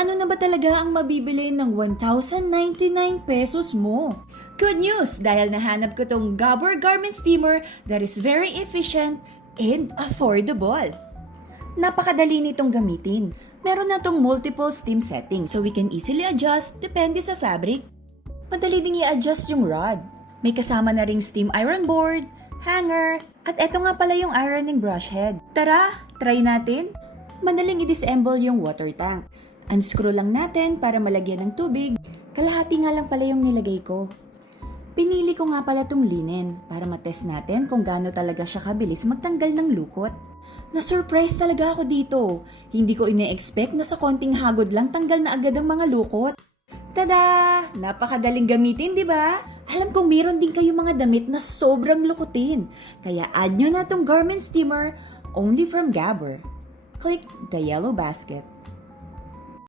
Ano na ba talaga ang mabibili ng 1,099 pesos mo? Good news! Dahil nahanap ko tong Gabor Garment Steamer that is very efficient and affordable. Napakadali nitong gamitin. Meron na tong multiple steam settings so we can easily adjust depende sa fabric. Madali ding i-adjust yung rod. May kasama na ring steam iron board, hanger, at eto nga pala yung ironing brush head. Tara, try natin! Madaling i-disassemble yung water tank. Unscrew lang natin para malagyan ng tubig. Kalahati nga lang pala yung nilagay ko. Pinili ko nga pala tong linen para matest natin kung gaano talaga siya kabilis magtanggal ng lukot. Na-surprise talaga ako dito. Hindi ko ine-expect na sa konting hagod lang tanggal na agad ang mga lukot. Tada! Napakadaling gamitin, di ba? Alam kong meron din kayo mga damit na sobrang lukutin. Kaya add nyo na tong garment steamer only from Gabor. Click the yellow basket.